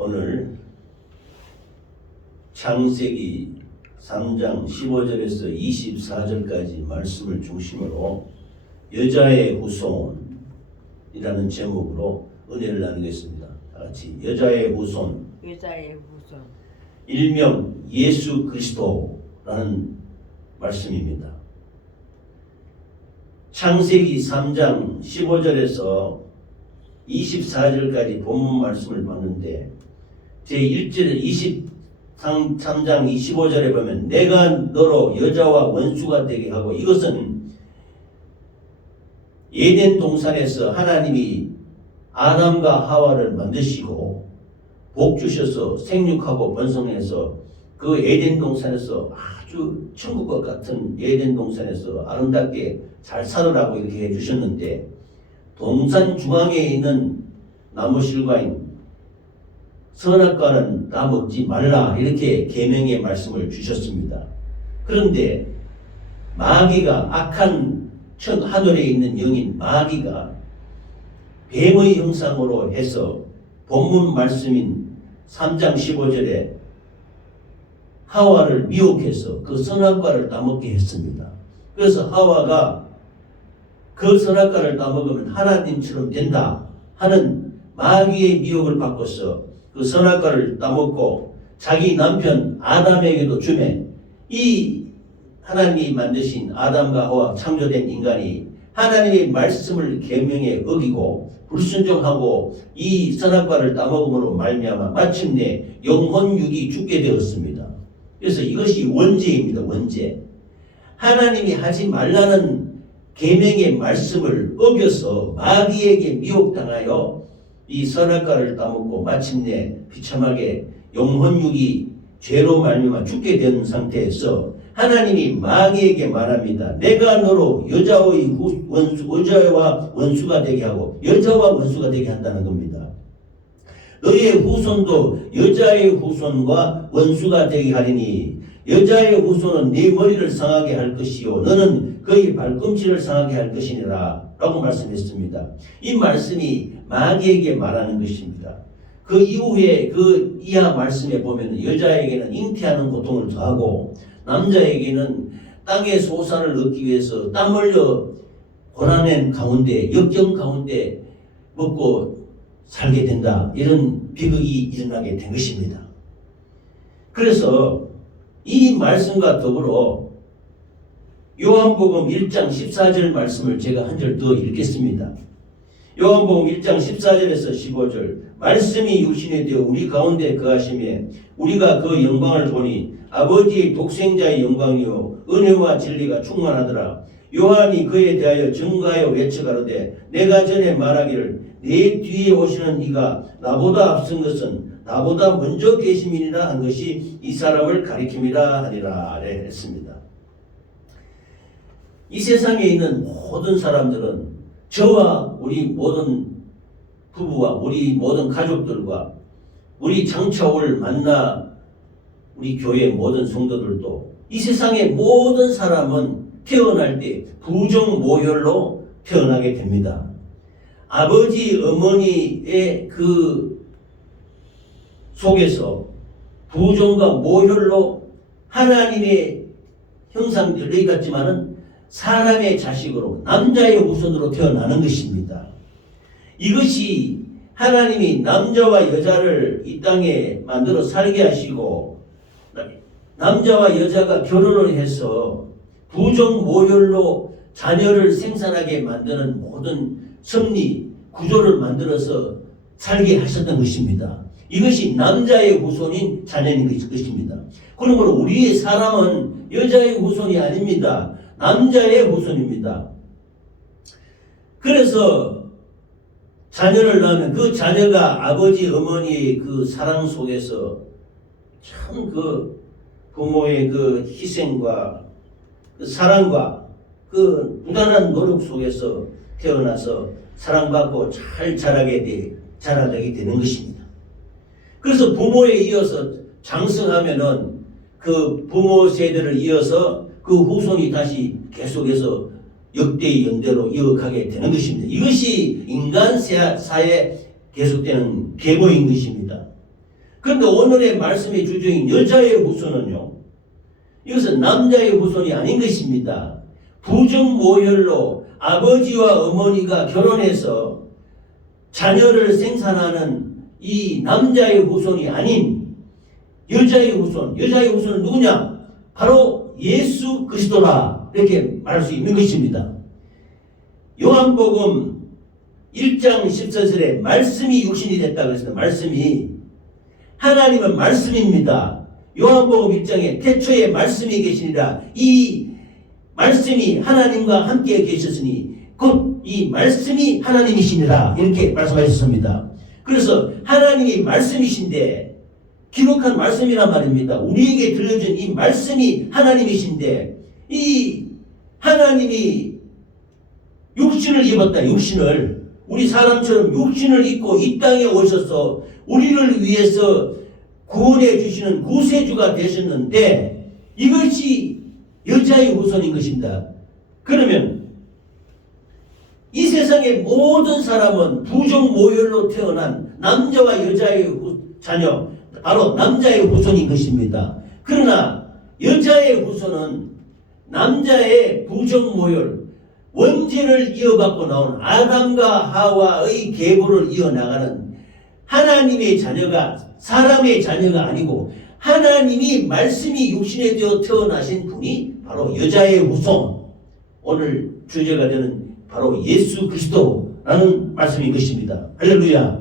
오늘 창세기 3장 15절에서 24절까지 말씀을 중심으로 여자의 후손이라는 제목으로 은혜를 나누겠습니다. 다 같이 여자의 후손, 일명 예수 그리스도라는 말씀입니다. 창세기 3장 15절에서 24절까지 본문 말씀을 봤는데 제1절 23장 25절에 보면 내가 너로 여자와 원수가 되게 하고, 이것은 에덴 동산에서 하나님이 아담과 하와를 만드시고 복 주셔서 생육하고 번성해서 그 에덴 동산에서 아주 천국과 같은 에덴 동산에서 아름답게 잘 살으라고 이렇게 해주셨는데, 동산 중앙에 있는 나무실과인 선악과는 다 먹지 말라 이렇게 계명의 말씀을 주셨습니다. 그런데 마귀가, 악한 하늘에 있는 영인 마귀가 뱀의 형상으로 해서 본문 말씀인 3장 15절에 하와를 미혹해서 그 선악과를 따먹게 했습니다. 그래서 하와가 그 선악과를 따먹으면 하나님처럼 된다 하는 마귀의 미혹을 받고서 그 선악과를 따먹고 자기 남편 아담에게도 주매, 이 하나님이 만드신 아담과 하와 창조된 인간이 하나님의 말씀을 계명에 어기고 불순종하고 이 선악과를 따먹음으로 말미암아 마침내 영혼육이 죽게 되었습니다. 그래서 이것이 원죄입니다. 원죄. 하나님이 하지 말라는 계명의 말씀을 어겨서 마귀에게 미혹당하여 이 선악과를 따먹고 마침내 비참하게 영혼육이 죄로 말미암아 죽게 된 상태에서 하나님이 마귀에게 말합니다. 내가 너로 여자와 원수가 되게 하고, 여자와 원수가 되게 한다는 겁니다. 너의 후손도 여자의 후손과 원수가 되게 하리니 여자의 후손은 네 머리를 상하게 할 것이요 너는 그의 발꿈치를 상하게 할 것이니라 라고 말씀했습니다. 이 말씀이 마귀에게 말하는 것입니다. 그 이후에 그 이하 말씀에 보면 여자에게는 잉태하는 고통을 더하고 남자에게는 땅의 소산을 얻기 위해서 땀 흘려 고난의 가운데, 역경 가운데 먹고 살게 된다, 이런 비극이 일어나게 된 것입니다. 그래서 이 말씀과 더불어 요한복음 1장 14절 말씀을 제가 한 절 더 읽겠습니다. 요한복음 1장 14절에서 15절, 말씀이 육신이 되어 우리 가운데 거하시매 우리가 그 영광을 보니 아버지의 독생자의 영광이요 은혜와 진리가 충만하더라. 요한이 그에 대하여 증거하여 외쳐가로되 내가 전에 말하기를 내 뒤에 오시는 이가 나보다 앞선 것은 나보다 먼저 계심이니라 한 것이 이 사람을 가리킴이라 하니라 했습니다. 이 세상에 있는 모든 사람들은 저와 우리 모든 부부와 우리 모든 가족들과 우리 장차 올 만나 우리 교회 모든 성도들도, 이 세상의 모든 사람은 태어날 때 부정모혈로 태어나게 됩니다. 아버지 어머니의 그 속에서 부정과 모혈로 하나님의 형상들이 같지만은 사람의 자식으로 남자의 후손으로 태어나는 것입니다. 이것이 하나님이 남자와 여자를 이 땅에 만들어 살게 하시고 남자와 여자가 결혼을 해서 부정모혈로 자녀를 생산하게 만드는 모든 섭리 구조를 만들어서 살게 하셨던 것입니다. 이것이 남자의 후손인 자녀인 것입니다. 그러므로 우리의 사람은 여자의 후손이 아닙니다. 남자의 후손입니다. 그래서 자녀를 낳으면 그 자녀가 아버지 어머니의 그 사랑 속에서 참 그 부모의 그 희생과 그 사랑과 그 무단한 노력 속에서 태어나서 사랑받고 잘 자라게 되는 것입니다. 그래서 부모에 이어서 장성하면은 그 부모 세대를 이어서 그 후손이 다시 계속해서 역대의 연대로 이어가게 되는 것입니다. 이것이 인간 사회에 계속되는 계보인 것입니다. 그런데 오늘의 말씀의 주제인 여자의 후손은요, 이것은 남자의 후손이 아닌 것입니다. 부정모혈로 아버지와 어머니가 결혼해서 자녀를 생산하는 이 남자의 후손이 아닌 여자의 후손. 여자의 후손은 누구냐? 바로 예수 그리스도라, 이렇게 말할 수 있는 것입니다. 요한복음 1장 14절에 말씀이 육신이 됐다고 했습니다. 말씀이, 하나님은 말씀입니다. 요한복음 1장에 태초에 말씀이 계시니라. 이 말씀이 하나님과 함께 계셨으니 곧 이 말씀이 하나님이시니라, 이렇게 말씀하셨습니다. 그래서 하나님이 말씀이신데, 기록한 말씀이란 말입니다. 우리에게 들려준 이 말씀이 하나님이신데, 이 하나님이 육신을 입었다. 육신을, 우리 사람처럼 육신을 입고 이 땅에 오셔서 우리를 위해서 구원해 주시는 구세주가 되셨는데, 이것이 여자의 후손인 것입니다. 그러면 이 세상의 모든 사람은 부정모혈로 태어난 남자와 여자의 자녀, 바로 남자의 후손인 것입니다. 그러나 여자의 후손은 남자의 부정모혈, 원죄를 이어받고 나온 아담과 하와의 계보를 이어나가는 하나님의 자녀가, 사람의 자녀가 아니고 하나님이 말씀이 육신에 되어 태어나신 분이 바로 여자의 후손, 오늘 주제가 되는 바로 예수 그리스도라는 말씀인 것입니다. 할렐루야.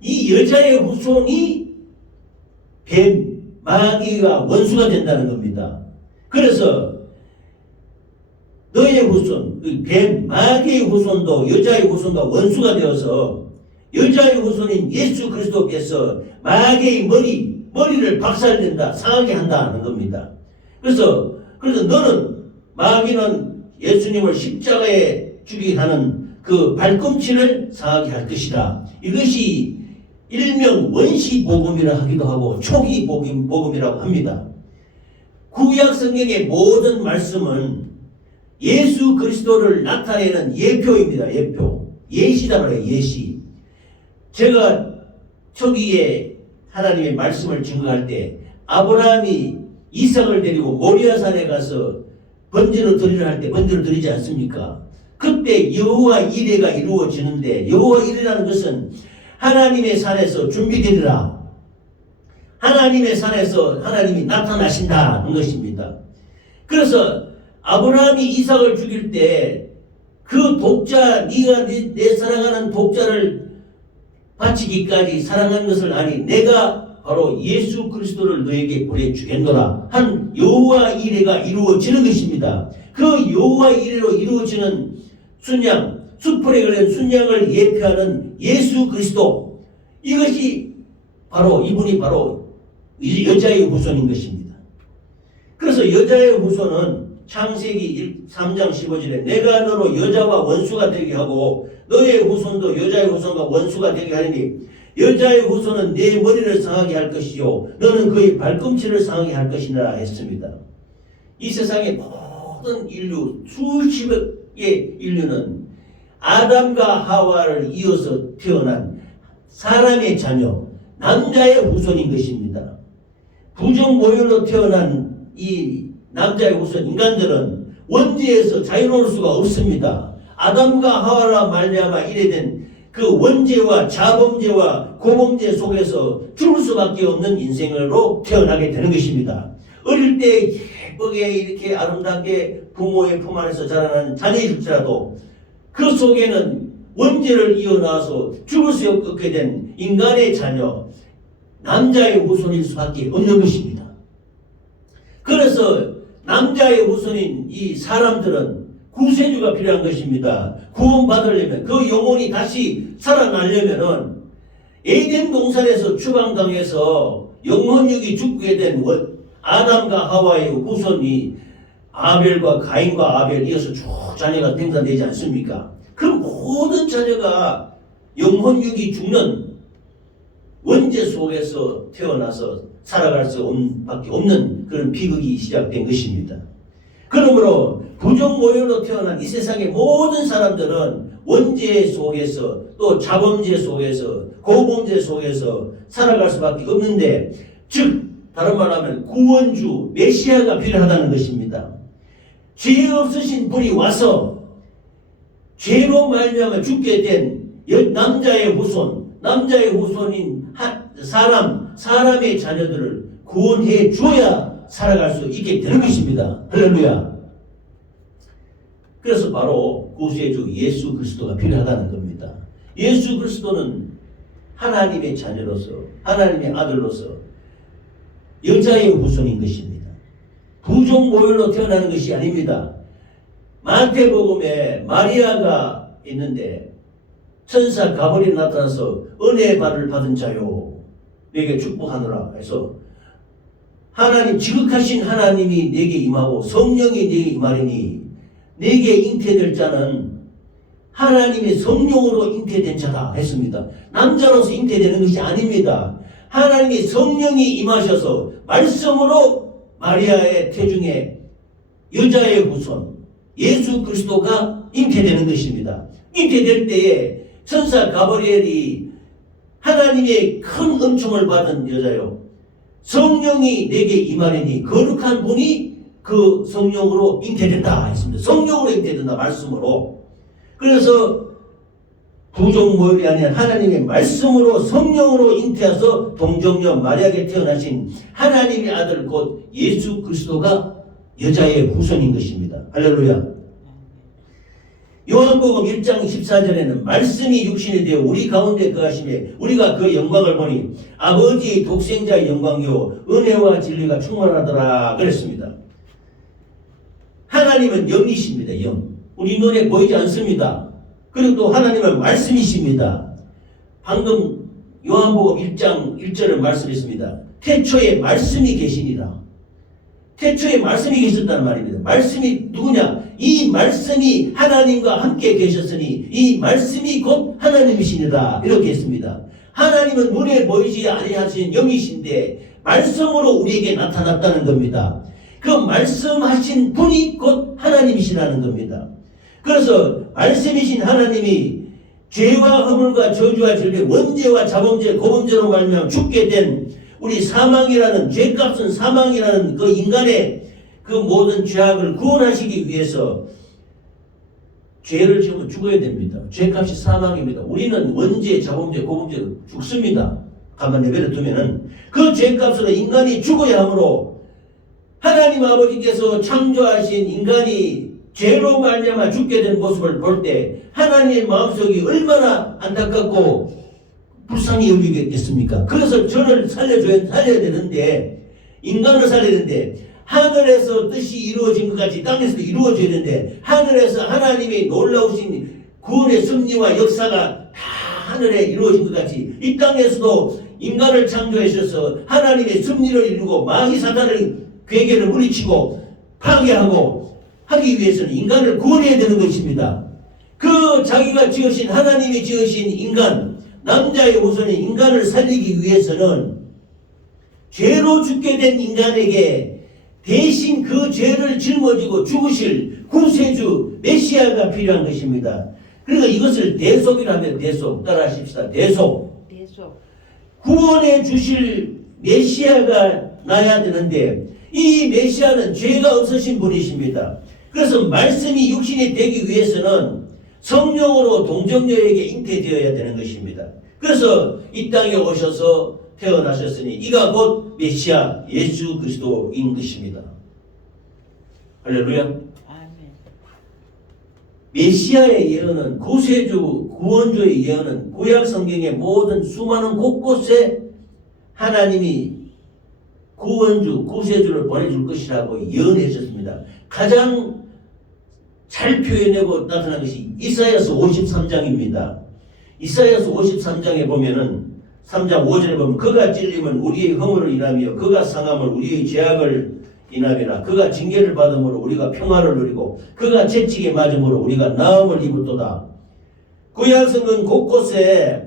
이 여자의 후손이 뱀, 마귀와 원수가 된다는 겁니다. 그래서 너의 후손, 뱀, 마귀의 후손도 여자의 후손과 원수가 되어서 여자의 후손인 예수 그리스도께서 마귀의 머리를 박살낸다, 상하게 한다는 겁니다. 그래서 너는, 마귀는 예수님을 십자가에 죽이게 하는 그 발꿈치를 상하게 할 것이다. 이것이 일명 원시복음이라 하기도 하고 초기 복음이라고 합니다. 구약 성경의 모든 말씀은 예수 그리스도를 나타내는 예표입니다. 예표. 예시다 말이에요. 예시. 제가 초기에 하나님의 말씀을 증거할 때 아브라함이 이삭을 데리고 모리아산에 가서 번제로 드리려 할 때 번제로 드리지 않습니까? 그때 여호와 이레가 이루어지는데, 여호와 이레라는 것은 하나님의 산에서 준비되리라, 하나님의 산에서 하나님이 나타나신다는 것입니다. 그래서 아브라함이 이삭을 죽일 때 그 독자, 네가 내 사랑하는 독자를 바치기까지 사랑하는 것을 아니 내가 바로 예수 그리스도를 너에게 보내주겠노라 한 여호와 이레가 이루어지는 것입니다. 그 여호와 이레로 이루어지는 순양, 수풀에 걸린 순양을 예표하는 예수 그리스도, 이것이 바로, 이분이 바로 여자의 후손인 것입니다. 그래서 여자의 후손은 창세기 3장 15절에 내가 너로 여자와 원수가 되게 하고 너의 후손도 여자의 후손과 원수가 되게 하리니 여자의 후손은 내 머리를 상하게 할 것이요 너는 그의 발꿈치를 상하게 할 것이라 했습니다. 이 세상의 모든 인류, 수십억의 인류는 아담과 하와를 이어서 태어난 사람의 자녀, 남자의 후손인 것입니다. 부정모혈로 태어난 이 남자의 후손 인간들은 원죄에서 자유로울 수가 없습니다. 아담과 하와라 말미암아 이래된 그 원죄와 자범죄와 고범죄 속에서 죽을 수밖에 없는 인생으로 태어나게 되는 것입니다. 어릴 때 예쁘게 이렇게 아름답게 부모의 품 안에서 자라는 자녀일지라도 그 속에는 원죄를 이어나와서 죽을 수 없게 된 인간의 자녀, 남자의 후손일 수밖에 없는 것입니다. 그래서 남자의 후손인 이 사람들은 구세주가 필요한 것입니다. 구원받으려면, 그 영혼이 다시 살아나려면은 에덴 동산에서 추방당해서 영혼육이 죽게 된 아담과 하와의 후손이 아벨과 가인과 아벨 이어서 쭉 자녀가 생산되지 않습니까? 그 모든 자녀가 영혼육이 죽는 원죄 속에서 태어나서 살아갈 수밖에 없는 그런 비극이 시작된 것입니다. 그러므로 부정모혈로 태어난 이 세상의 모든 사람들은 원죄 속에서 또 자범죄 속에서 고범죄 속에서 살아갈 수밖에 없는데, 즉 다른 말하면 구원주 메시아가 필요하다는 것입니다. 죄 없으신 분이 와서 죄로 말미암아 죽게 된 남자의 후손인 사람의 자녀들을 구원해 줘야 살아갈 수 있게 되는 것입니다. 할렐루야. 그래서 바로 구세주 예수 그리스도가 필요하다는 겁니다. 예수 그리스도는 하나님의 자녀로서, 하나님의 아들로서 여자의 후손인 것입니다. 부종 모혈로 태어나는 것이 아닙니다. 마태복음에 마리아가 있는데 천사 가브리엘이 나타나서 은혜의 발을 받은 자요, 내게 축복하노라 해서 하나님, 지극하신 하나님이 내게 임하고 성령이 내게 임하리니 내게 잉태될 자는 하나님의 성령으로 잉태된 자다 했습니다. 남자로서 잉태되는 것이 아닙니다. 하나님의 성령이 임하셔서 말씀으로 마리아의 태중에 여자의 후손 예수 그리스도가 잉태되는 것입니다. 잉태될 때에 천사 가브리엘이 하나님의 큰 은총을 받은 여자요, 성령이 내게 임하리니 거룩한 분이 그 성령으로 잉태된다 했습니다. 성령으로 잉태된다, 말씀으로. 그래서 부종모혈이 아닌 하나님의 말씀으로 성령으로 잉태해서 동정녀 마리아에게 태어나신 하나님의 아들 곧 예수 그리스도가 여자의 후손인 것입니다. 할렐루야. 요한복음 1장 14절에는 말씀이 육신이 되어 우리 가운데 거하시매 우리가 그 영광을 보니 아버지의 독생자의 영광이요 은혜와 진리가 충만하더라 그랬습니다. 하나님은 영이십니다. 영. 우리 눈에 보이지 않습니다. 그리고 또 하나님은 말씀이십니다. 방금 요한복음 1장 1절을 말씀했습니다. 태초에 말씀이 계시니라. 태초에 말씀이 계셨다는 말입니다. 말씀이 누구냐? 이 말씀이 하나님과 함께 계셨으니 이 말씀이 곧 하나님이시니라. 이렇게 했습니다. 하나님은 눈에 보이지 아니하신 영이신데 말씀으로 우리에게 나타났다는 겁니다. 그 말씀하신 분이 곧 하나님이시라는 겁니다. 그래서 말씀이신 하나님이 죄와 허물과 저주와 진리, 원죄와 자범죄, 고범죄로 말미암아 죽게 된 우리 사망이라는, 죄값은 사망이라는 그 인간의 그 모든 죄악을 구원하시기 위해서 죄를 지으면 죽어야 됩니다. 죄값이 사망입니다. 우리는 원죄, 자범죄, 고범죄로 죽습니다. 가만 내버려 두면은 그 죄값으로 인간이 죽어야 하므로 하나님 아버지께서 창조하신 인간이 죄로 말미암아 죽게 된 모습을 볼 때 하나님의 마음속이 얼마나 안타깝고 불쌍히 여기겠습니까? 그래서 저를 살려야 되는데, 인간을 살려야 되는데, 하늘에서 뜻이 이루어진 것 같이 땅에서도 이루어져야 되는데, 하늘에서 하나님의 놀라우신 구원의 섭리와 역사가 다 하늘에 이루어진 것 같이 이 땅에서도 인간을 창조하셔서 하나님의 섭리를 이루고 마귀 사단을 괴계를 물리치고 파괴하고 하기 위해서는 인간을 구원해야 되는 것입니다. 그 자기가 지으신, 하나님이 지으신 인간, 남자의 후손인 인간을 살리기 위해서는 죄로 죽게 된 인간에게 대신 그 죄를 짊어지고 죽으실 구세주 메시아가 필요한 것입니다. 그러니까 이것을 대속이라면 대속, 따라하십시다. 대속. 구원해 주실 메시아가 나야 되는데 이 메시아는 죄가 없으신 분이십니다. 그래서 말씀이 육신이 되기 위해서는 성령으로 동정녀에게 잉태되어야 되는 것입니다. 그래서 이 땅에 오셔서 태어나셨으니 이가 곧 메시아 예수 그리스도인 것입니다. 할렐루야. 아멘. 메시아의 예언은, 구세주 구원주의 예언은 구약 성경의 모든 수많은 곳곳에 하나님이 구원주 구세주를 보내줄 것이라고 예언해 주셨습니다. 가장 잘 표현하고 나타난 것이 이사야서 53장입니다. 이사야서 53장에 보면은 3장 5절에 보면 그가 찔림은 우리의 허물을 인하며 그가 상함을 우리의 죄악을 인하며 그가 징계를 받음으로 우리가 평화를 누리고 그가 채찍에 맞음으로 우리가 나음을 입었도다. 구약성경 곳곳에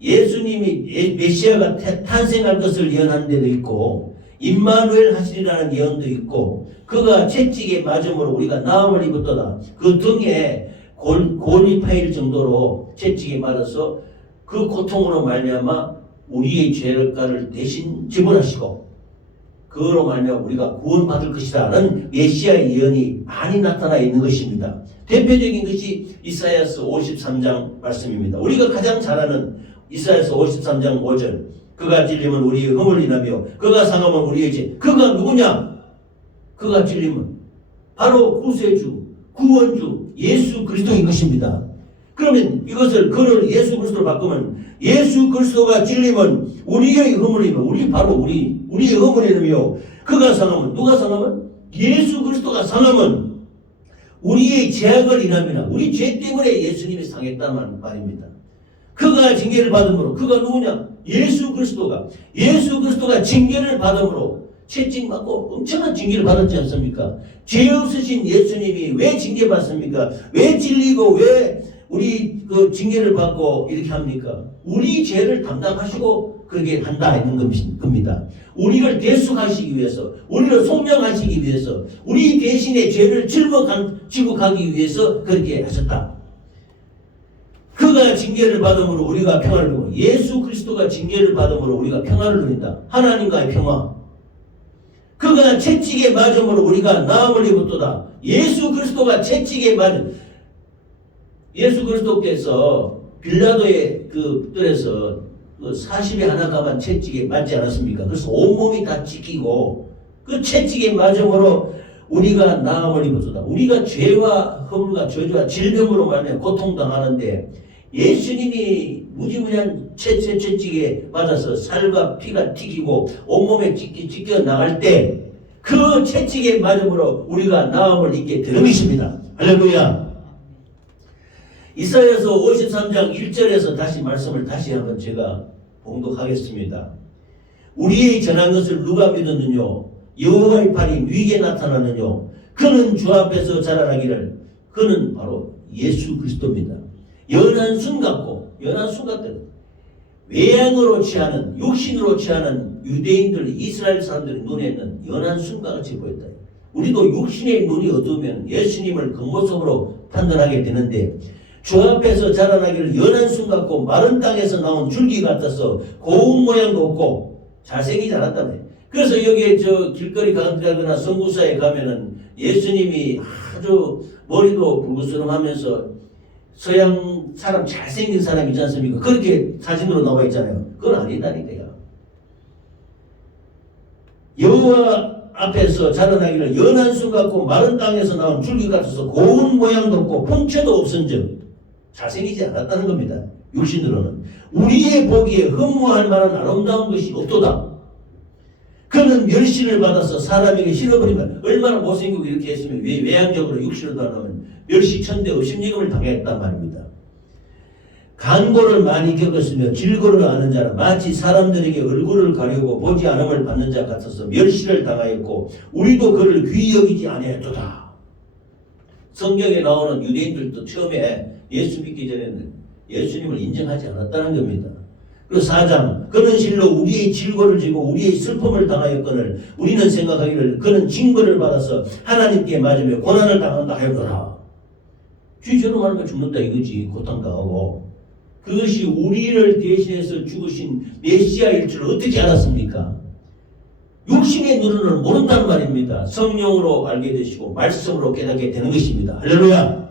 예수님이 메시아가 탄생할 것을 예언한 데도 있고 임마누엘 하시리라는 예언도 있고 그가 채찍에 맞음으로 우리가 나음을 입었도다. 그 등에 골이 파일 정도로 채찍에 맞아서 그 고통으로 말미암아 우리의 죄를 대신 지불하시고 그로 말미암아 우리가 구원받을 것이라는 메시아의 예언이 많이 나타나 있는 것입니다. 대표적인 것이 이사야서 53장 말씀입니다. 우리가 가장 잘 아는 이사야서 53장 5절 그가 찔리면 우리의 흠을 인하며 그가 상하면 우리의 죄. 그가 누구냐? 그가 찔리면 바로 구세주, 구원주 예수 그리스도인 것입니다. 그러면 이것을 그를 예수 그리스도로 바꾸면 예수 그리스도가 찔리면 우리의 흠을 인하며 우리의 흠을 인하며 그가 상하면 누가 상하면? 예수 그리스도가 상하면 우리의 죄악을 인하며 우리 죄 때문에 예수님이 상했단 말입니다. 그가 징계를 받음으로 그가 누구냐? 예수 그리스도가 징계를 받음으로 채찍맞고 엄청난 징계를 받았지 않습니까? 죄 없으신 예수님이 왜 징계받습니까? 왜 찔리고 왜 우리 그 징계를 받고 이렇게 합니까? 우리 죄를 담당하시고 그렇게 한다 있는 겁니다. 우리를 대속하시기 위해서, 우리를 속량하시기 위해서, 우리 대신에 죄를 지고 가기 위해서 그렇게 하셨다. 그가 징계를 받음으로 우리가 평화를 누리고 예수 그리스도가 징계를 받음으로 우리가 평화를 누린다. 하나님과의 평화. 그가 채찍에 맞음으로 우리가 나음을 입었도다. 예수 그리스도가 채찍에 맞은 예수 그리스도께서 빌라도의 그 뜰에서 40에 하나 가만 채찍에 맞지 않았습니까? 그래서 온몸이 다 찢기고 그 채찍에 맞음으로 우리가 나음을 입었도다. 우리가 죄와 허물과 저주와 질병으로 말하면 고통당하는데 예수님이 무지무지한 채찍에 맞아서 살과 피가 튀기고 온몸에 찢겨 나갈 때 그 채찍에 맞음으로 우리가 나음을 입게 되는 것입니다. 할렐루야. 이사야서 53장 1절에서 다시 말씀을 다시 한번 제가 봉독하겠습니다. 우리의 전한 것을 누가 믿었느뇨? 여호와의 팔이 위에 나타나느뇨? 그는 주 앞에서 자라나기를 그는 바로 예수 그리스도입니다. 연한 순 같고 외양으로 취하는 육신으로 취하는 유대인들 이스라엘 사람들의 눈에는 연한 순과 같이 보였다. 우리도 육신의 눈이 어두우면 예수님을 겉모습으로 판단하게 되는데 주 앞에서 자라나기를 연한 순 같고 마른 땅에서 나온 줄기 같아서 고운 모양도 없고 잘생기지 않았다며. 그래서 여기에 길거리 가거나 선구사에 가면은 예수님이 아주 머리도 붉으스름하면서 서양 사람 잘생긴 사람 있지 않습니까? 그렇게 사진으로 나와 있잖아요. 그건 아니다니까요. 여호와 앞에서 자라나기를 연한 순 같고 마른 땅에서 나온 줄기 같아서 고운 모양도 없고 풍채도 없은즉 잘생기지 않았다는 겁니다. 육신으로는. 우리의 보기에 흠모할 만한 아름다운 것이 없도다. 그는 멸시를 받아서 사람에게 실어버리면 얼마나 못생기고 이렇게 했으면 외향적으로 육신으로 나오면 멸시천대 의심예금을 당했단 말입니다. 간고를 많이 겪었으며 질고를 아는 자는 마치 사람들에게 얼굴을 가리고 보지 않음을 받는 자 같아서 멸시를 당하였고 우리도 그를 귀히 여기지 아니하였도다. 성경에 나오는 유대인들도 처음에 예수 믿기 전에는 예수님을 인정하지 않았다는 겁니다. 그리고 4장 그는 실로 우리의 질고를 지고 우리의 슬픔을 당하였거늘 우리는 생각하기를 그는 징벌을 받아서 하나님께 맞으며 고난을 당한다 하였노라. 주의처럼 말하면 죽는다 이거지. 고통당하고. 그것이 우리를 대신해서 죽으신 메시아일 줄 어떻게 알았습니까? 육신의 눈으로는 모른다는 말입니다. 성령으로 알게 되시고 말씀으로 깨닫게 되는 것입니다. 할렐루야.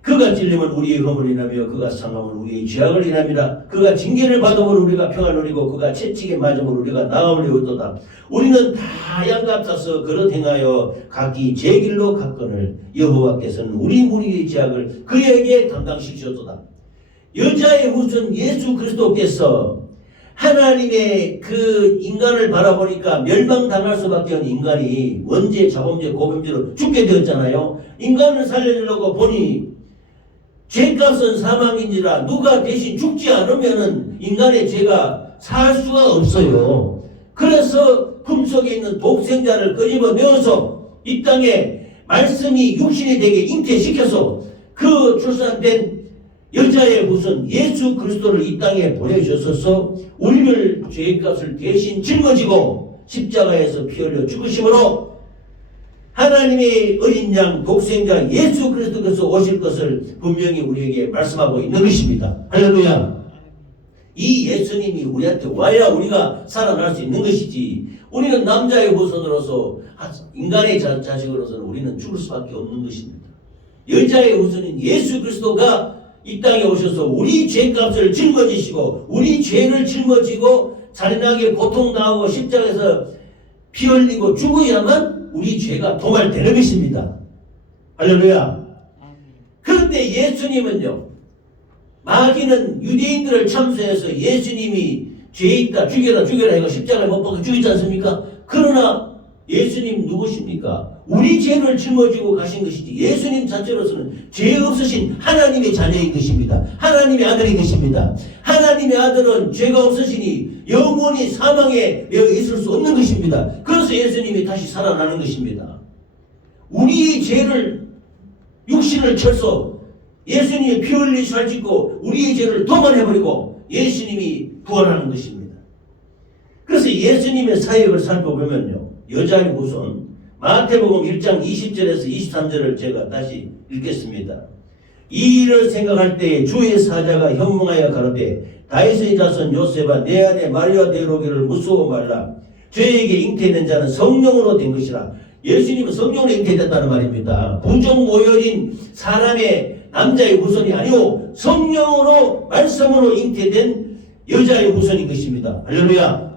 그가 찔리면 우리의 흠을 인하며 그가 상하면 우리의 죄악을 인함이라. 그가 징계를 받음으로 우리가 평안을 누리고 그가 채찍에 맞음으로 우리가 나음을 이루었도다. 우리는 다 양 같아서 그릇 행하여 각기 제 길로 갔거늘 여호와께서는 우리 무리의 죄악을 그에게 감당시키셨도다. 여자의 후손 예수 그리스도께서 하나님의 그 인간을 바라보니까 멸망당할 수밖에 없는 인간이 원죄, 자범죄, 고범죄로 죽게 되었잖아요. 인간을 살려주려고 보니 죄값은 사망인지라 누가 대신 죽지 않으면 인간의 죄가 살 수가 없어요. 그래서 품속에 있는 독생자를 끄집어내어서 이 땅에 말씀이 육신이 되게 잉태시켜서 그 출산된 여자의 후손 예수 그리스도를 이 땅에 보내주셔서 우리를 죄값을 대신 짊어지고 십자가에서 피 흘려 죽으심으로 하나님의 어린 양 독생자 예수 그리스도께서 오실 것을 분명히 우리에게 말씀하고 있는 것입니다. 할렐루야. 이 예수님이 우리한테 와야 우리가 살아날 수 있는 것이지, 우리는 남자의 후손으로서 인간의 자식으로서는 우리는 죽을 수밖에 없는 것입니다. 여자의 후손인 예수 그리스도가 이 땅에 오셔서 우리 죄값을 짊어지시고 우리 죄를 짊어지고 잔인하게 고통당하고 십자가에서 피 흘리고 죽어야만 우리 죄가 도말되는 것입니다. 할렐루야. 그런데 예수님은요, 마귀는 유대인들을 참소해서 예수님이 죄 있다 죽여라 죽여라 이거 십자가에 못 박아 죽이지 않습니까? 그러나 예수님 누구십니까? 우리 죄를 짊어지고 가신 것이지 예수님 자체로서는 죄 없으신 하나님의 자녀인 것입니다. 하나님의 아들인 것입니다. 하나님의 아들은 죄가 없으시니 영원히 사망에 매여 있을 수 없는 것입니다. 그래서 예수님이 다시 살아나는 것입니다. 우리의 죄를 육신을 쳐서 예수님이 피 흘리시 살짓고 우리의 죄를 도말해버리고 예수님이 부활하는 것입니다. 그래서 예수님의 사역을 살펴보면요, 여자의 후손 마태복음 1장 20절에서 23절을 제가 다시 읽겠습니다. 이 일을 생각할 때에 주의 사자가 현몽하여 가로되 다윗의 자손 요셉아 내 안에 마리아 데려오기를 무서워 말라. 죄에게 잉태된 자는 성령으로 된 것이라. 예수님은 성령으로 잉태됐다는 말입니다. 부정모혈인 사람의 남자의 후손이 아니오 성령으로 말씀으로 잉태된 여자의 후손인 것입니다. 할렐루야.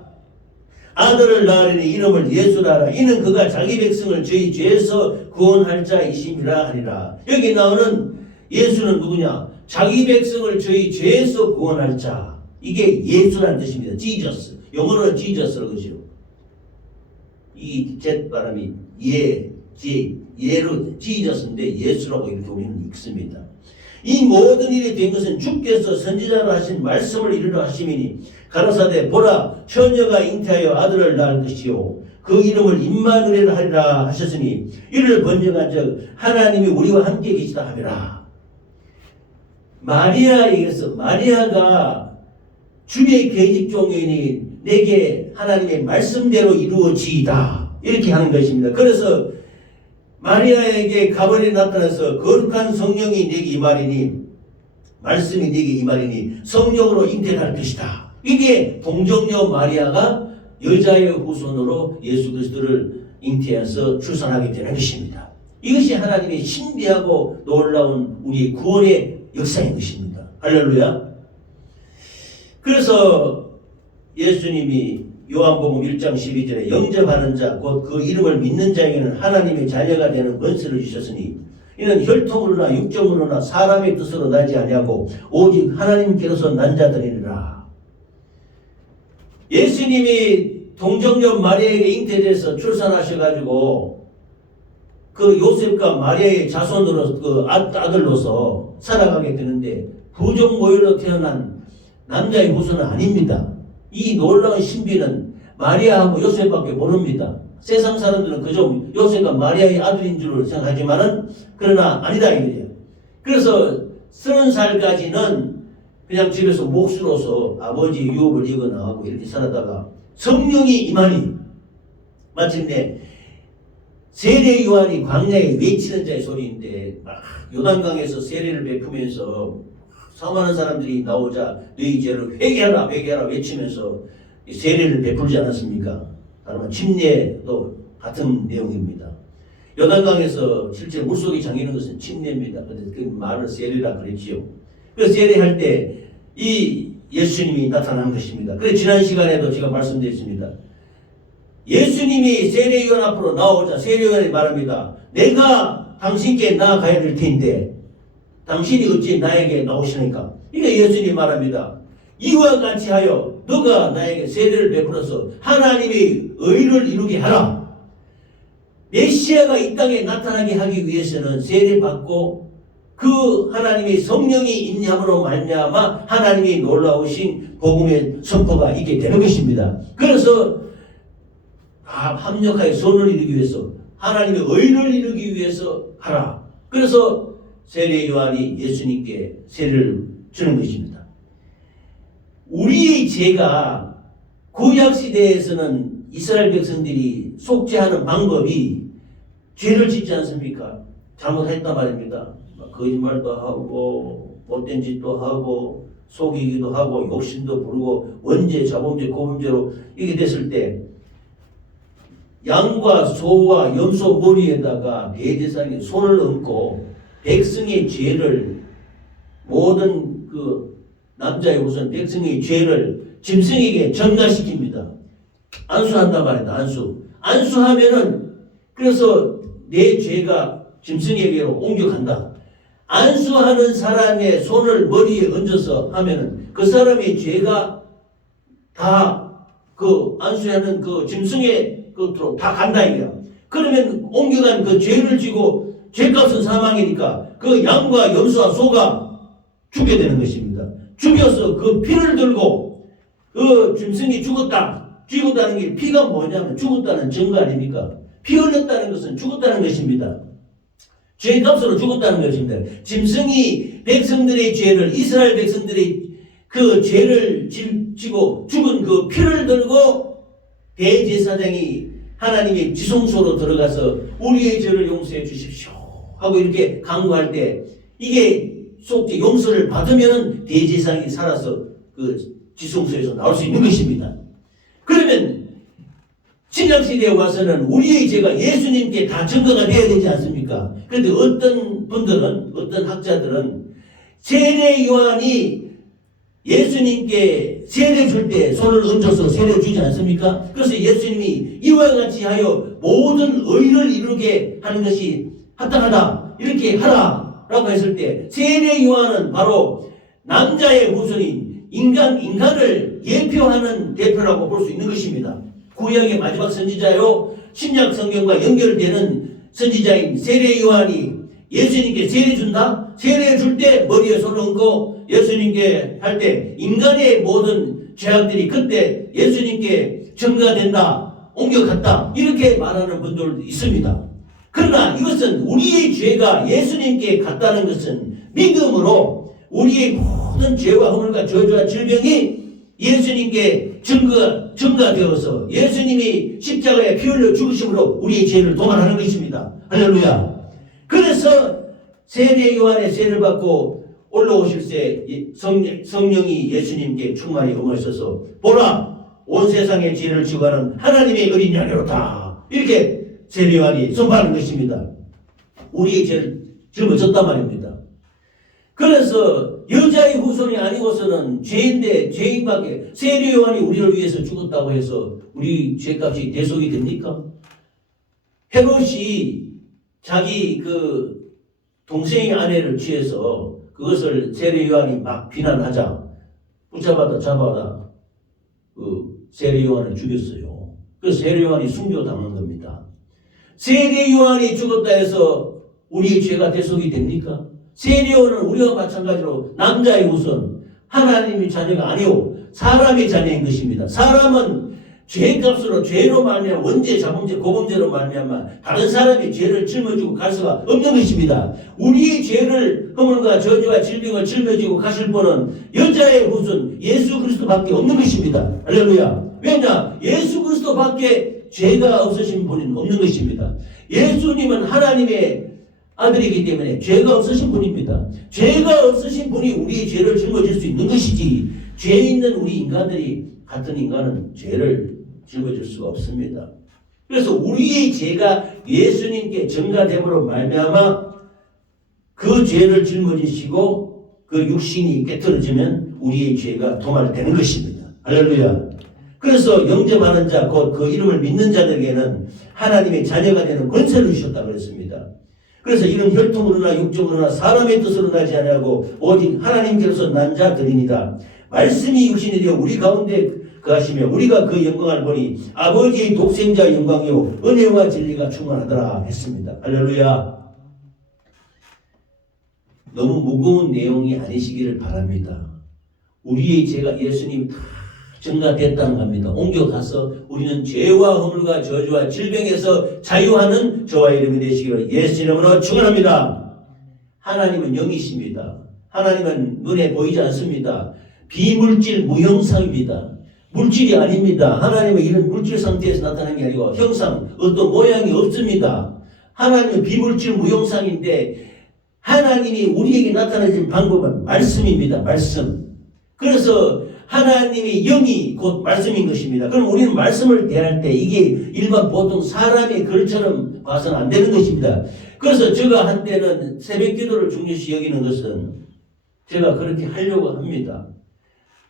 아들을 낳으리니 이름을 예수라 하라. 이는 그가 자기 백성을 저희 죄에서 구원할 자이심이라 하리라. 여기 나오는 예수는 누구냐? 자기 백성을 저희 죄에서 구원할 자. 이게 예수라는 뜻입니다. 지저스. 영어로는 지저스라고 그러죠. 이 젯바람이 예로 지저스인데 예수라고 이렇게 우리는 읽습니다. 이 모든 일이 된 것은 주께서 선지자로 하신 말씀을 이루려 하심이니 가로사대 보라 처녀가 잉태하여 아들을 낳을 것이요 그 이름을 임마누엘 하리라 하셨으니 이를 번정한 적 하나님이 우리와 함께 계시다 하리라. 마리아에게서 마리아가 주의 계집종이니 내게 하나님의 말씀대로 이루어지이다 이렇게 하는 것입니다. 그래서 마리아에게 가버리 나타나서 거룩한 성령이 내게 임하리니 말씀이 내게 임하리니 성령으로 잉태할 것이다. 이게 동정녀 마리아가 여자의 후손으로 예수 그리스도를 잉태해서 출산하게 되는 것입니다. 이것이 하나님의 신비하고 놀라운 우리의 구원의 역사인 것입니다. 할렐루야. 그래서 예수님이 요한복음 1장 12절에 영접하는 자 곧 그 이름을 믿는 자에게는 하나님의 자녀가 되는 권세를 주셨으니 이는 혈통으로나 육정으로나 사람의 뜻으로 나지 아니하고 오직 하나님께로서 난 자들이니라. 예수님이 동정녀 마리아에게 잉태돼서 출산하셔가지고 그 요셉과 마리아의 자손으로 그 아들로서 살아가게 되는데 부정모혈로 태어난 남자의 후손은 아닙니다. 이 놀라운 신비는 마리아하고 요셉밖에 모릅니다. 세상 사람들은 그저 요셉과 마리아의 아들인 줄 생각하지만은 그러나 아니다 이거예요. 그래서 30살까지는 그냥 집에서 목수로서 아버지 유업을 이어 나가고 이렇게 살았다가 성령이 임하니 마침내 세례 요한이 광야에 외치는 자의 소리인데 요단강에서 세례를 베푸면서 수많은 사람들이 나오자 너희 죄를 회개하라 회개하라 외치면서 세례를 베풀지 않았습니까? 다른 침례도 같은 내용입니다. 요단강에서 실제 물속에 잠기는 것은 침례입니다. 그런데 그 말을 세례라 그랬지요. 그 세례할 때 이 예수님이 나타난 것입니다. 그래서 지난 시간에도 제가 말씀드렸습니다. 예수님이 세례 요한 앞으로 나오자 세례 요한이 말합니다. 내가 당신께 나아가야 될 텐데 당신이 어찌 나에게 나오시니까? 이게 예수님이 말합니다. 이와 같이 하여 너가 나에게 세례를 베풀어서 하나님의 의를 이루게 하라. 메시아가 이 땅에 나타나게 하기 위해서는 세례받고 그 하나님의 성령이 임함으로 말미암아 하나님의 놀라우신 복음의 선포가 있게 되는 것입니다. 그래서 합력하여 선을 이루기 위해서 하나님의 의를 이루기 위해서 하라. 그래서 세례 요한이 예수님께 세례를 주는 것입니다. 우리의 죄가 구약 시대에서는 이스라엘 백성들이 속죄하는 방법이 죄를 짓지 않습니까? 잘못했단 말입니다. 거짓말도 하고 못된 짓도 하고 속이기도 하고 욕심도 부르고 원죄, 자범죄, 고범죄로 이게 됐을 때 양과 소와 염소 머리에다가 대제사장이 손을 얹고 백성의 죄를 모든 그 남자의 우선 백성의 죄를 짐승에게 전가시킵니다. 안수한단 말이다. 안수하면은 그래서 내 죄가 짐승에게로 옮겨간다. 안수하는 사람의 손을 머리에 얹어서 하면은 그 사람의 죄가 다 그 안수하는 그 짐승의 것으로 다 간다 이거야. 그러면 옮겨간 그 죄를 지고 죄값은 사망이니까 그 양과 염소와 소가 죽게 되는 것입니다. 죽여서 그 피를 들고 그 짐승이 죽었다는 게 피가 뭐냐면 죽었다는 증거 아닙니까? 피 흘렸다는 것은 죽었다는 것입니다. 죄값으로 죽었다는 것입니다. 짐승이 백성들의 죄를 이스라엘 백성들의 그 죄를 지고 죽은 그 피를 들고 대제사장이 하나님의 지성소로 들어가서 우리의 죄를 용서해 주십시오 하고 이렇게 간구할 때 이게 속죄 용서를 받으면 대제사장이 살아서 그 지성소에서 나올 수 있는 것입니다. 그러면 신약시대에 와서는 우리의 죄가 예수님께 다 증거가 되어야 되지 않습니까? 그런데 어떤 학자들은 세례 요한이 예수님께 세례 줄 때 손을 얹어서 세례 주지 않습니까? 그래서 예수님이 이와 같이 하여 모든 의를 이루게 하는 것이 합당하다. 이렇게 하라. 라고 했을 때 세례 요한은 바로 남자의 후손인 인간을 예표하는 대표라고 볼 수 있는 것입니다. 구약의 마지막 선지자요 신약 성경과 연결되는 선지자인 세례 요한이 예수님께 세례 준다? 세례 줄 때 머리에 손을 얹고 예수님께 할 때 인간의 모든 죄악들이 그때 예수님께 증가된다, 옮겨갔다 이렇게 말하는 분들도 있습니다. 그러나 이것은 우리의 죄가 예수님께 갔다는 것은 믿음으로 우리의 모든 죄와 허물과 저주와 질병이 예수님께 증가되어서 예수님이 십자가에 피 흘려 죽으심으로 우리의 죄를 도말하는 것입니다. 할렐루야. 그래서 세례 요한의 세례를 받고 올라오실 때 성령이 예수님께 충만히 임하셔서 보라 온 세상의 죄를 지고 가는 하나님의 어린 양이로다 이렇게 세례 요한이 선포하는 것입니다. 우리의 죄를 짊어졌단 말입니다. 그래서 여자의 후손이 아니고서는 죄인데 죄인밖에 세례 요한이 우리를 위해서 죽었다고 해서 우리 죄값이 대속이 됩니까? 헤롯이 자기 그 동생의 아내를 취해서 그것을 세례 요한이 막 비난하자 붙잡아다 잡아다 그 세례 요한을 죽였어요. 그래서 세례 요한이 순교당한 겁니다. 세례 요한이 죽었다 해서 우리의 죄가 대속이 됩니까? 세례 요한은 우리와 마찬가지로 남자의 후손 하나님의 자녀가 아니오 사람의 자녀인 것입니다. 사람은 죄값으로 죄로 말미암아 원죄, 자범죄, 고범죄로 말미암아 다른 사람의 죄를 짊어지고 갈 수가 없는 것입니다. 우리의 죄를 허물과 저주와 질병을 짊어지고 가실 분은 여자의 후손 예수 그리스도밖에 없는 것입니다. 할렐루야. 왜냐? 예수 그리스도밖에 죄가 없으신 분은 없는 것입니다. 예수님은 하나님의 아들이기 때문에 죄가 없으신 분입니다. 죄가 없으신 분이 우리의 죄를 짊어질 수 있는 것이지 죄 있는 우리 인간들이 같은 인간은 죄를 짊어질 수가 없습니다. 그래서 우리의 죄가 예수님께 전가됨으로 말미암아 그 죄를 짊어지시고 그 육신이 깨트려지면 우리의 죄가 도말되는 것입니다. 할렐루야. 그래서 영접하는 자 곧 그 이름을 믿는 자들에게는 하나님의 자녀가 되는 권세를 주셨다고 했습니다. 그래서 이는 혈통으로나 육적으로나 사람의 뜻으로 나지 아니하고 오직 하나님께로서 난 자들이니라. 말씀이 육신이 되어 우리 가운데 거하시며 우리가 그 영광을 보니 아버지의 독생자의 영광이요 은혜와 진리가 충만하더라 했습니다. 할렐루야. 너무 무거운 내용이 아니시기를 바랍니다. 우리의 죄가 예수님 다 증가됐다는 겁니다. 옮겨가서 우리는 죄와 허물과 저주와 질병에서 자유하는 저와 이름이 되시기를 예수 이름으로 축원합니다. 하나님은 영이십니다. 하나님은 눈에 보이지 않습니다. 비물질 무형상입니다. 물질이 아닙니다. 하나님은 이런 물질 상태에서 나타나는 게 아니고 형상, 어떤 모양이 없습니다. 하나님은 비물질 무용상인데 하나님이 우리에게 나타내신 방법은 말씀입니다. 말씀. 그래서 하나님의 영이 곧 말씀인 것입니다. 그럼 우리는 말씀을 대할 때 이게 일반 보통 사람의 글처럼 봐서는 안 되는 것입니다. 그래서 제가 한때는 새벽 기도를 중요시 여기는 것은 제가 그렇게 하려고 합니다.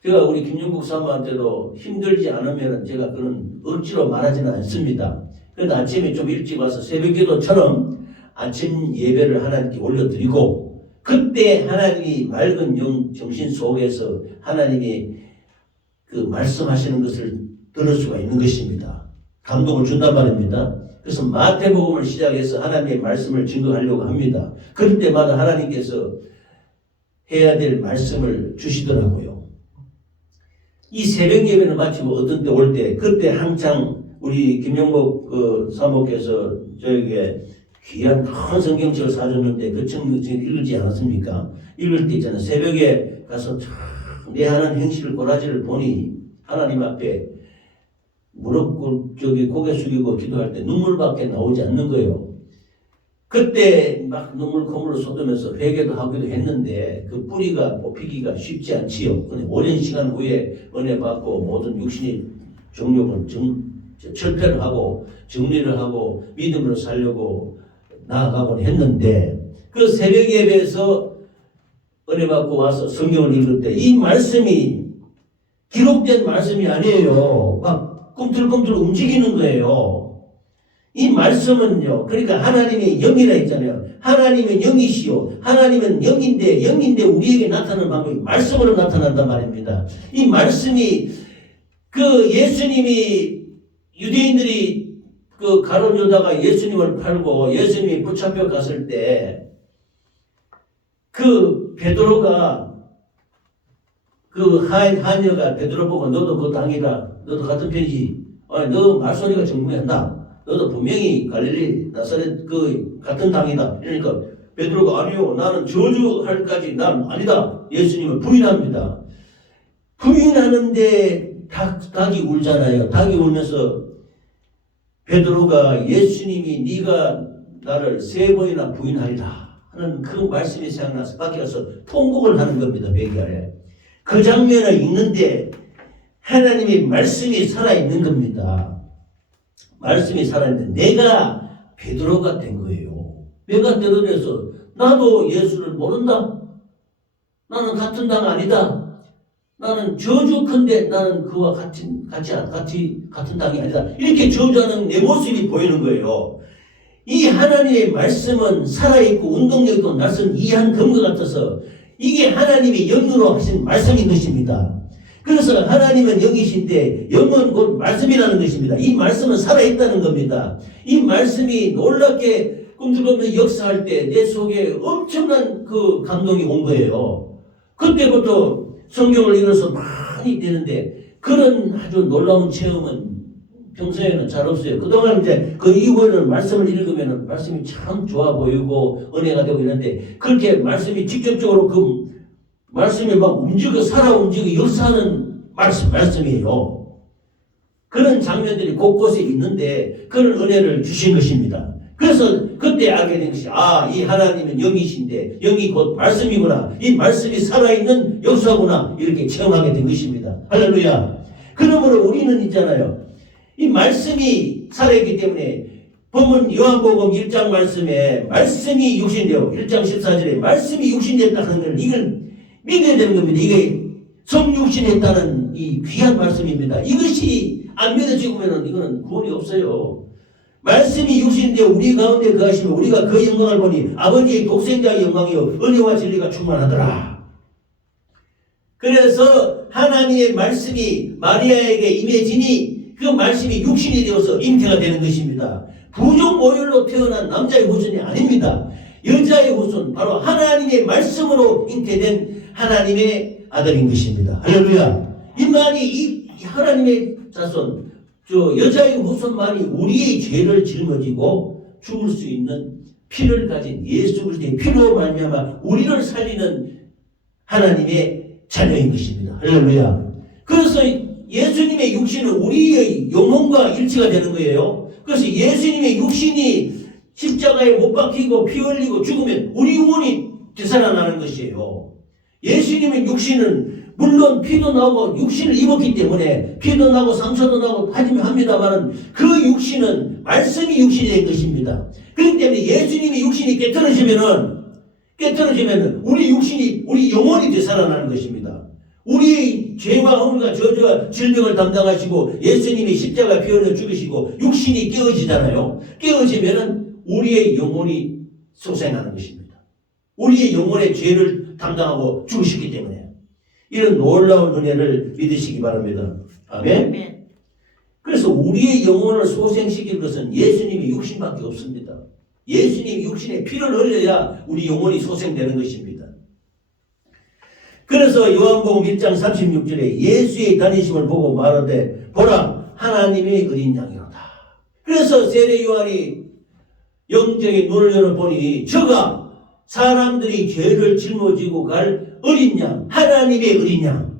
제가 우리 김용국 사모한테도 힘들지 않으면 제가 그런 억지로 말하지는 않습니다. 그런데 아침에 좀 일찍 와서 새벽 기도처럼 아침 예배를 하나님께 올려드리고 그때 하나님이 맑은 영 정신 속에서 하나님이 그 말씀하시는 것을 들을 수가 있는 것입니다. 감동을 준단 말입니다. 그래서 마태복음을 시작해서 하나님의 말씀을 증거하려고 합니다. 그럴 때마다 하나님께서 해야 될 말씀을 주시더라고요. 이 새벽 예배를 마치고 어떤 때 올 때 그때 한창 우리 김용복 사모께서 저에게 귀한 큰 성경책을 사줬는데 그 성경책을 읽지 않았습니까? 읽을 때 있잖아요. 새벽에 가서 내 하는 행실을 꼬라지를 보니 하나님 앞에 무릎 고개 숙이고 기도할 때 눈물밖에 나오지 않는 거예요. 그때 막 눈물 콧물로 쏟으면서 회개도 하기도 했는데 그 뿌리가 뽑히기가 쉽지 않지요. 근데 오랜 시간 후에 은혜 받고 모든 육신의 정욕을 철폐를 하고 정리를 하고 믿음으로 살려고 나아가곤 했는데 그 새벽 예배에서 은혜 받고 와서 성경을 읽을 때 이 말씀이 기록된 말씀이 아니에요. 막 꿈틀꿈틀 움직이는 거예요. 이 말씀은요. 그러니까 하나님의 영이라 했잖아요. 하나님은 영이시요. 하나님은 영인데 우리에게 나타나는 방법이 말씀으로 나타난단 말입니다. 이 말씀이 그 예수님이 유대인들이 그 가룟 유다가 예수님을 팔고 예수님이 붙잡혀 갔을 때 그 베드로가 그 하녀가 베드로 보고 너도 그 당이다. 너도 같은 편이지. 너 말소리가 정부한다. 너도 분명히 갈릴리 나사렛 그 같은 당이다. 그러니까 베드로가 아니요. 나는 저주할까지 난 아니다. 예수님을 부인합니다. 부인하는데 닭이 울잖아요. 닭이 울면서 베드로가 예수님이 네가 나를 3번이나 부인하리라 하는 그 말씀이 생각나서 밖에 가서 통곡을 하는 겁니다. 베개 아래. 그 장면을 읽는데 하나님의 말씀이 살아있는 겁니다. 말씀이 살아있는데 내가 베드로가 된 거예요. 내가 베드로에서 나도 예수를 모른다. 나는 같은 당 아니다. 나는 저주컨대 나는 그와 같은 당이 아니다. 이렇게 저주하는 내 모습이 보이는 거예요. 이 하나님의 말씀은 살아있고 운동력 있고 낯선 이해한 것 같아서 이게 하나님의 영으로 하신 말씀인 것입니다. 그래서 하나님은 영이신데 영은 곧 말씀이라는 것입니다. 이 말씀은 살아있다는 겁니다. 이 말씀이 놀랍게 꿈틀꿈틀 역사할 때 내 속에 엄청난 그 감동이 온 거예요. 그때부터 성경을 읽어서 많이 되는데 그런 아주 놀라운 체험은 평소에는 잘 없어요. 그동안 이제 그 이후에는 말씀을 읽으면 말씀이 참 좋아 보이고 은혜가 되고 이런데 그렇게 말씀이 직접적으로 그 말씀이 막 살아 움직이고 역사하는 말씀이에요. 그런 장면들이 곳곳에 있는데 그런 은혜를 주신 것입니다. 그래서 그때 알게 된 것이 이 하나님은 영이신데 영이 곧 말씀이구나. 이 말씀이 살아있는 역사구나. 이렇게 체험하게 된 것입니다. 할렐루야. 그러므로 우리는 있잖아요. 이 말씀이 살아있기 때문에 본문 요한복음 1장 말씀에 말씀이 육신되어 1장 14절에 말씀이 육신됐다 하는 걸 이걸 믿어야 되는 겁니다. 이게 성육신했다는 이 귀한 말씀입니다. 이것이 안 믿어지면 이거는 구원이 없어요. 말씀이 육신되어 우리 가운데 거하시면 우리가 그 영광을 보니 아버지의 독생자의 영광이요 은혜와 진리가 충만하더라. 그래서 하나님의 말씀이 마리아에게 임해지니 그 말씀이 육신이 되어서 잉태가 되는 것입니다. 부족 모혈로 태어난 남자의 후손이 아닙니다. 여자의 후손 바로 하나님의 말씀으로 잉태된 하나님의 아들인 것입니다. 할렐루야. 이 하나님의 자손 여자의 후손만이 우리의 죄를 짊어지고 죽을 수 있는 피를 가진 예수 그리스도의 피로 말미암아 우리를 살리는 하나님의 자녀인 것입니다. 할렐루야. 그래서 예수님의 육신은 우리의 영혼과 일치가 되는 거예요. 그래서 예수님의 육신이 십자가에 못 박히고 피 흘리고 죽으면 우리 영혼이 되살아나는 것이에요. 예수님의 육신은 물론 피도 나고 육신을 입었기 때문에 피도 나고 상처도 나고 합니다만 그 육신은 말씀이 육신이 된 것입니다. 그렇기 때문에 예수님의 육신이 깨트러지면은 우리 육신이 우리 영혼이 되살아나는 것입니다. 우리의 죄와 허물과 저주와 질병을 담당하시고 예수님이 십자가 피 흘려 죽으시고 육신이 깨어지잖아요. 깨어지면은 우리의 영혼이 소생하는 것입니다. 우리의 영혼의 죄를 담당하고 죽으셨기 때문에 이런 놀라운 은혜를 믿으시기 바랍니다. 아멘. 그래서 우리의 영혼을 소생시킬 것은 예수님의 육신밖에 없습니다. 예수님이 육신에 피를 흘려야 우리 영혼이 소생되는 것입니다. 그래서 요한복음 1장 36절에 예수의 다니심을 보고 말하되 보라 하나님의 어린 양이로다. 그래서 세례 요한이 영적인 눈을 열어보니 저가 사람들이 죄를 짊어지고 갈 어린 양, 하나님의 어린 양.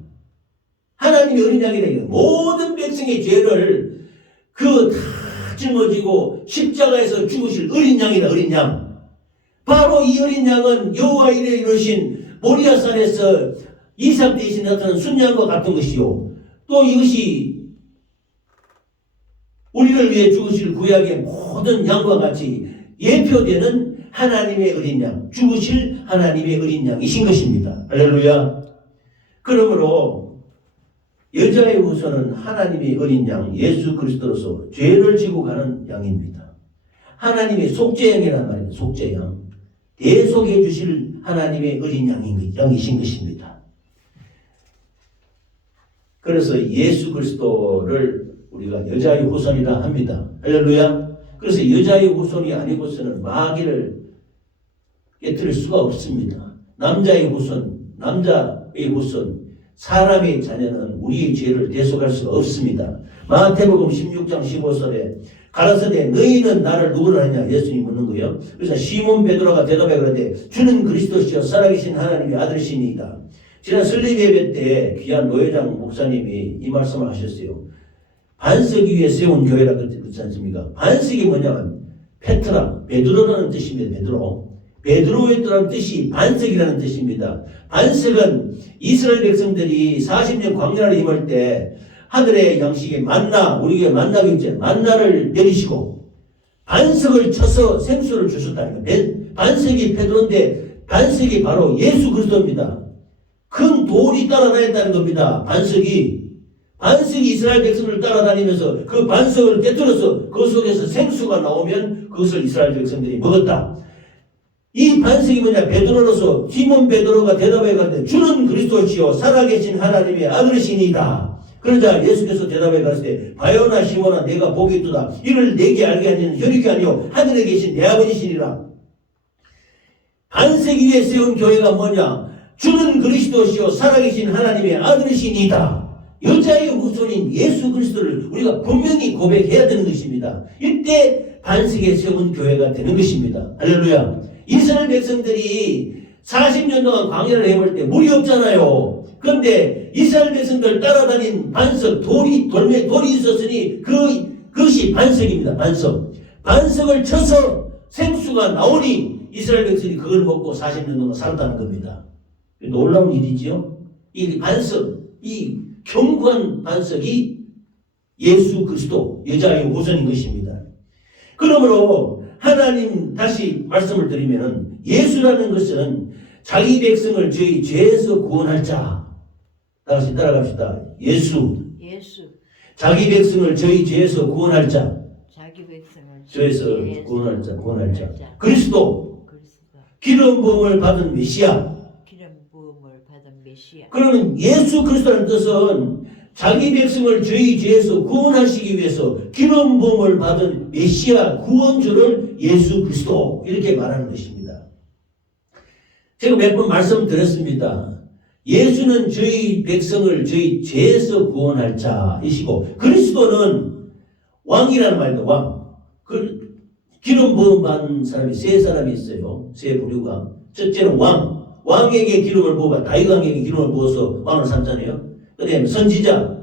하나님의 어린 양이라 모든 백성의 죄를 다 짊어지고 십자가에서 죽으실 어린 양이다. 어린 양. 바로 이 어린 양은 여호와 이레 이르신 모리아산에서 이삭 대신에 나타난 순양과 같은 것이요. 또 이것이 우리를 위해 죽으실 구약의 모든 양과 같이 예표되는 하나님의 어린 양, 죽으실 하나님의 어린 양이신 것입니다. 할렐루야. 그러므로 여자의 후손은 하나님의 어린 양 예수 그리스도로서 죄를 지고 가는 양입니다. 하나님의 속죄양이란 말입니다. 속죄양. 대속해 주실 하나님의 어린 양이신 것입니다. 그래서 예수 그리스도를 우리가 여자의 후손이라 합니다. 할렐루야. 그래서 여자의 후손이 아니고서는 마귀를 깨뜨릴 수가 없습니다. 남자의 후손, 사람의 자녀는 우리의 죄를 대속할 수가 없습니다. 마태복음 16장 15절에 가라사대 너희는 나를 누구를 하냐 예수님이 묻는 거예요. 그래서 시몬 베드로가 대답해 그러되 주는 그리스도시요 살아계신 하나님의 아들이시니이다. 지난 설립 예배 때 귀한 노회장 목사님이 이 말씀을 하셨어요. 반석 위에 세운 교회라고 그렇지 않습니까? 반석이 뭐냐면 페트라, 베드로라는 뜻입니다. 베드로였다는 뜻이 반석이라는 뜻입니다. 반석은 이스라엘 백성들이 40년 광야를 임할 때 하늘의 양식의 만나, 우리에게 만나기 전에 만나를 내리시고 반석을 쳐서 생수를 주셨다는 거예요. 반석이 베드로인데 반석이 바로 예수 그리스도입니다. 큰 돌이 따라다녔다는 겁니다. 반석이 이스라엘 백성을 따라다니면서 그 반석을 깨뜨려서 그 속에서 생수가 나오면 그것을 이스라엘 백성들이 먹었다. 이 반석이 뭐냐? 베드로로서 시몬 베드로가 대답해 가는데 주는 그리스도시요 살아계신 하나님의 아들이시니이다. 그러자 예수께서 대답해 가시되 바요나 시몬아 내가 복이 있도다. 이를 내게 알게 하는 혈육이 아니요 하늘에 계신 내 아버지시니라. 반석 위에 세운 교회가 뭐냐? 주는 그리스도시요 살아계신 하나님의 아들이시니이다. 여자의 후손인 예수 그리스도를 우리가 분명히 고백해야 되는 것입니다. 이때 반석에 세운 교회가 되는 것입니다. 할렐루야. 이스라엘 백성들이 40년 동안 광야를 해볼 때 물이 없잖아요. 그런데 이스라엘 백성들 따라다닌 반석, 돌이 있었으니 그것이 반석입니다. 반석을 쳐서 생수가 나오니 이스라엘 백성이 그걸 먹고 40년 동안 살았다는 겁니다. 놀라운 일이지요. 이 반석, 이 견고한 반석이 예수 그리스도 여자의 후손인 것입니다. 그러므로 하나님 다시 말씀을 드리면 예수라는 것은 자기 백성을 저희 죄에서 구원할 자. 다시 따라갑시다. 예수. 자기 백성을 저희 죄에서 구원할 자. 죄에서 구원할 자. 그리스도. 기름 부음을 받은 메시아. 그러면 예수 그리스도라는 뜻은 자기 백성을 저희 죄에서 구원하시기 위해서 기름 부음을 받은 메시아 구원주를 예수 그리스도 이렇게 말하는 것입니다. 제가 몇 번 말씀드렸습니다. 예수는 저희 백성을 저희 죄에서 구원할 자이시고 그리스도는 왕이라는 말입니다. 왕. 기름 부음 받은 사람이 세 사람이 있어요. 세 부류가. 첫째는 왕. 왕에게 기름을 부어봐. 다윗 왕에게 기름을 부어서 왕을 삼잖아요. 그 다음에 선지자.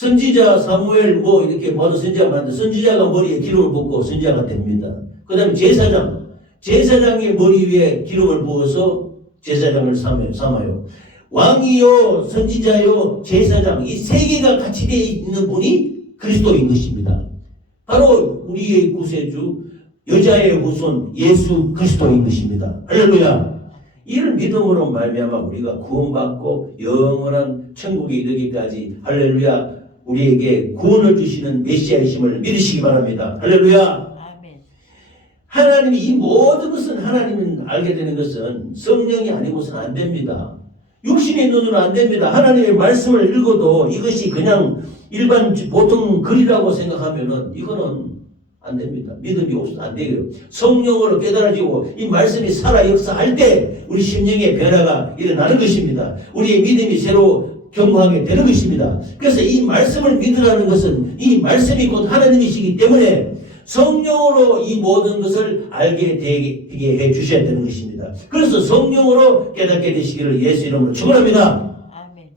선지자 사무엘 뭐 이렇게 봐도 선지자가 많은데 선지자가 머리에 기름을 붓고 선지자가 됩니다. 그 다음에 제사장의 머리 위에 기름을 부어서 제사장을 삼아요. 왕이요, 선지자요, 제사장 이 세 개가 같이 되어 있는 분이 그리스도인 것입니다. 바로 우리의 구세주 여자의 후손 예수 그리스도인 것입니다. 할렐루야. 이를 믿음으로 말미암아 우리가 구원받고 영원한 천국에 이르기까지 할렐루야 우리에게 구원을 주시는 메시아이심을 믿으시기 바랍니다. 할렐루야. 하나님이 이 모든 것은 하나님은 알게 되는 것은 성령이 아니고서는 안 됩니다. 육신의 눈으로 안 됩니다. 하나님의 말씀을 읽어도 이것이 그냥 일반 보통 글이라고 생각하면은 이거는 안 됩니다. 믿음이 없어서 안 돼요. 성령으로 깨달아지고 이 말씀이 살아 역사할 때 우리 심령의 변화가 일어나는 것입니다. 우리의 믿음이 새로 견고하게 되는 것입니다. 그래서 이 말씀을 믿으라는 것은 이 말씀이 곧 하나님이시기 때문에 성령으로 이 모든 것을 알게 되게 해 주셔야 되는 것입니다. 그래서 성령으로 깨닫게 되시기를 예수 이름으로 축원합니다. 아멘.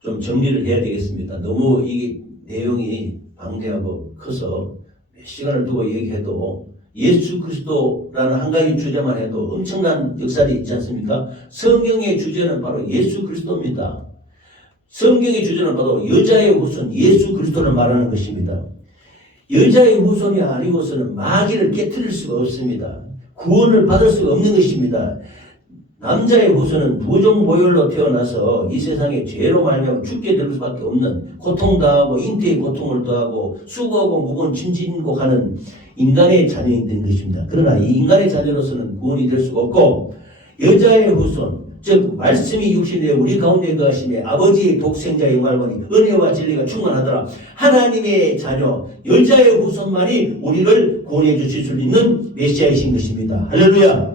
좀 정리를 해야 되겠습니다. 너무 이게 내용이 방대하고 커서 몇 시간을 두고 얘기해도 예수 그리스도라는 한 가지 주제만 해도 엄청난 역사이 있지 않습니까? 성경의 주제는 바로 예수 그리스도입니다. 성경의 주제는 바로 여자의 후손 예수 그리스도를 말하는 것입니다. 여자의 후손이 아니고서는 마귀를 깨트릴 수가 없습니다. 구원을 받을 수가 없는 것입니다. 남자의 후손은 부정보혈로 태어나서 이 세상에 죄로 말미암아 죽게 될 수밖에 없는 고통당하고 잉태의 고통을 더하고 수고하고 무거운 짐진고 하는 인간의 자녀이 된 것입니다. 그러나 이 인간의 자녀로서는 구원이 될 수가 없고 여자의 후손 즉 말씀이 육신에 우리 가운데 거하심에 아버지의 독생자의 말머니 은혜와 진리가 충만하더라. 하나님의 자녀 여자의 후손만이 우리를 구원해 주실 수 있는 메시아이신 것입니다. 할렐루야.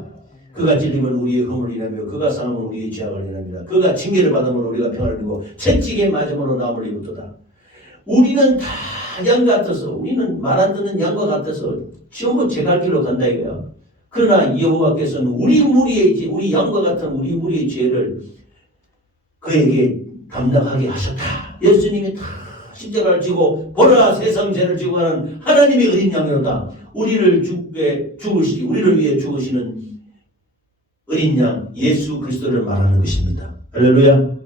그가 찔림은 우리의 허물을 인하며 그가 상함은 우리의 죄악을 인합니다. 그가 징계를 받음으로 우리가 평안을 이루고 채찍에 맞음으로 나음을 입었도다. 우리는 다 양 같아서 우리는 말 안 듣는 양과 같아서 전부 제 갈 길로 간다 이거야. 그러나 여호와께서는 우리 양과 같은 우리 무리의 죄를 그에게 담당하게 하셨다. 예수님이 다 십자가를 지고 보라 세상 죄를 지고 가는 하나님의 어린 양이로다. 우리를 위해 죽으시는 어린 양 예수 그리스도를 말하는 것입니다. 할렐루야.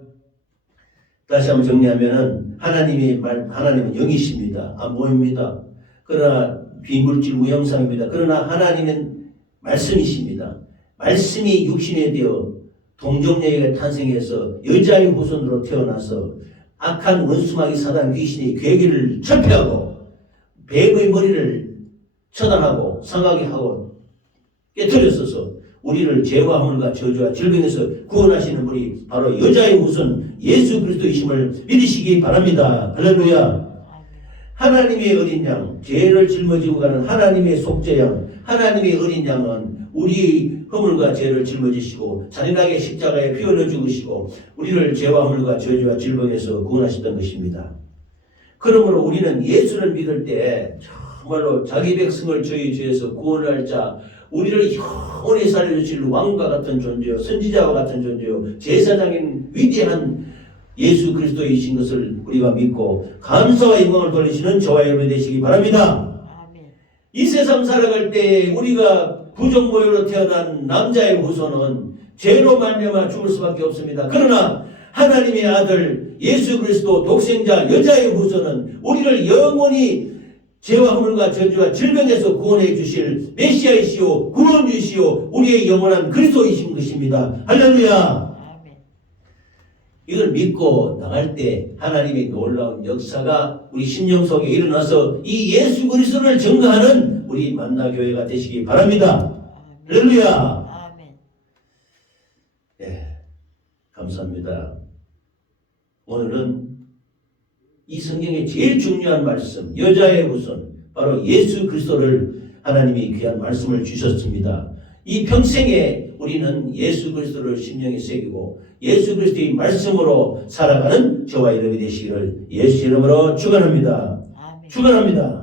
다시 한번 정리하면은 하나님은 영이십니다. 안 보입니다. 그러나 비물질 무형상입니다. 그러나 하나님은 말씀이십니다. 말씀이 육신에 되어 동정녀에게 탄생해서 여자의 후손으로 태어나서 악한 원수마귀 사단 귀신의 괴기를 철폐하고 뱀의 머리를 처단하고 상하게 하고 깨뜨렸어서 우리를 죄와 허물과 저주와 질병에서 구원하시는 분이 바로 여자의 후손 예수 그리스도이심을 믿으시기 바랍니다. 할렐루야. 하나님의 어린 양, 죄를 짊어지고 가는 하나님의 속죄양, 하나님의 어린 양은 우리의 허물과 죄를 짊어지시고 잔인하게 십자가에 피 흘려 죽으시고 우리를 죄와 허물과 저주와 질병에서 구원하셨던 것입니다. 그러므로 우리는 예수를 믿을 때 정말로 자기 백성을 저희 죄에서 구원할 자, 우리를 영원히 살려주실 왕과 같은 존재요, 선지자와 같은 존재요, 제사장인 위대한 예수 그리스도이신 것을 우리가 믿고 감사와 영광을 돌리시는 저와 여러분이 되시기 바랍니다. 아멘. 이 세상 살아갈 때 우리가 부정모여로 태어난 남자의 후손은 죄로 말미암아 죽을 수밖에 없습니다. 그러나 하나님의 아들 예수 그리스도 독생자 여자의 후손은 우리를 영원히 죄와 허물과 저주와 질병에서 구원해 주실 메시아이시오 구원주시오 우리의 영원한 그리스도이신 것입니다. 할렐루야. 아멘. 이걸 믿고 나갈 때 하나님의 놀라운 역사가 우리 심령 속에 일어나서 이 예수 그리스도를 증거하는 우리 만나교회가 되시기 바랍니다. 할렐루야. 아멘. 네, 감사합니다. 오늘은 이 성경의 제일 중요한 말씀, 여자의 후손, 바로 예수 그리스도를 하나님이 귀한 말씀을 주셨습니다. 이 평생에 우리는 예수 그리스도를 심령에 새기고 예수 그리스도의 말씀으로 살아가는 저와 여러분이 되시기를 예수 이름으로 축원합니다. 아멘. 축원합니다.